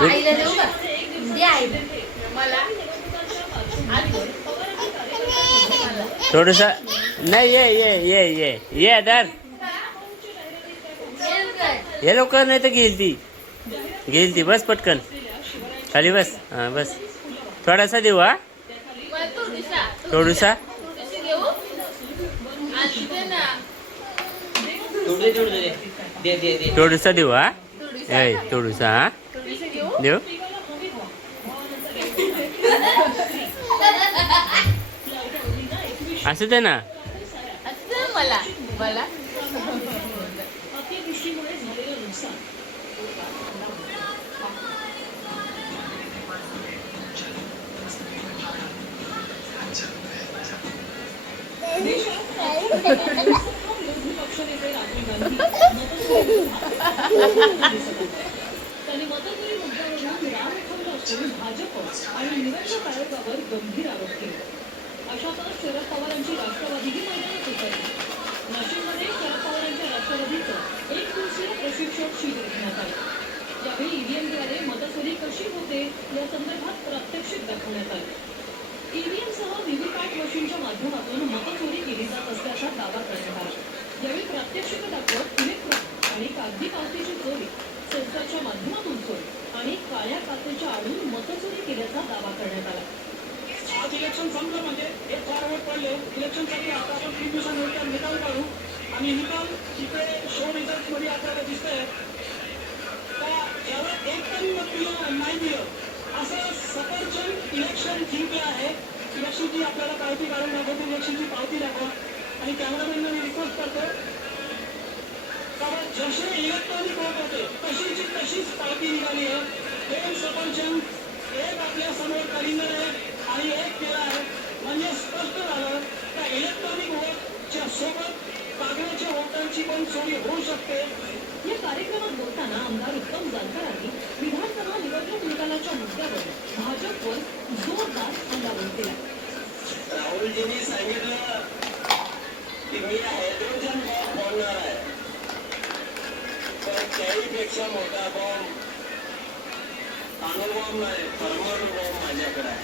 आईला देऊ का? दे आई मला. थोडस नाही. ये ये ये ये ये दर ये लवकर, नाही तर घेईल ती बस पटकन खाली बस. हा बस. थोडासा देऊ. हा थोडसा थोडसा देऊ. हा थोडसा. हा देऊ. असू दे ना. मला मला त्यांनी मतदारी मुद्द्यावरून राग उठवला असून भाजप आणि निवडणूक आयोगावर गंभीर आरोप केले. अशातच शरद पवारांची राष्ट्रवादीही मैदानात उतरली. नाशिकमध्ये शरद पवारांच्या राष्ट्रवादीचं एक दिवसीय प्रशिक्षण शिबिर घेण्यात आलं. यावेळी ईव्हीएमद्वारे मतचोरी कशी होते या संदर्भात प्रात्यक्षिक दाखवण्यात आलं. ईव्हीएमसह व्हीव्हीपॅट मशीनच्या माध्यमातून मतचोरी केली जात असल्याचा दावा करण्यात आला. यावेळी प्रात्यक्षिक दाखवत इलेक्ट्रॉनिक आणि कागदी पावतीची चोरी, सेन्सरच्या माध्यमातून चोरी आणि काळ्या काचेच्या आडून मतचोरी केल्याचा दावा करण्यात आला. आज इलेक्शन संपलं म्हणजे एक 4 वोट पडले. इलेक्शनसाठी आता आपण 3 दिवसानंतर निकाल काढू आणि निकाल इकडे शो रिझल्ट मध्ये आपल्याला दिसतंय का याला एक पण मत दिलं नाही दिलं असं सफरचंद इलेक्शन जिंकलं आहे. इलेक्शनची आपल्याला पावती काढून दाखवतो. इलेक्शनची पावती दाखवा आणि कॅमेरामॅनला मी रिक्वेस्ट करतो कारण जसे इलेक्ट्रॉनिक वोट होते तशीच पावती निघाली आहे. दोन सफरचंद एक आपल्या समोर कलिंगड आहे आणि एक केला आहे. म्हणजे स्पष्ट झालं का इलेक्ट्रॉनिक वोटच्या सोबत कागदाच्या वोटांची पण चोरी होऊ शकते. या कार्यक्रमात बोलताना आमदार उत्तम जानकरांनी विधानसभा निवडणूक निकालाच्या मुद्द्यावर भाजपवर जोरदार हल्लाबोल केला. राहुलजींनी सांगितलं की मी हायड्रोजन बॉम्ब फोडणार आहे, पण त्याहीपेक्षा मोठा बॉम्ब अणुबॉम्ब नाही, थर्मल बॉम्ब माझ्याकडे आहे.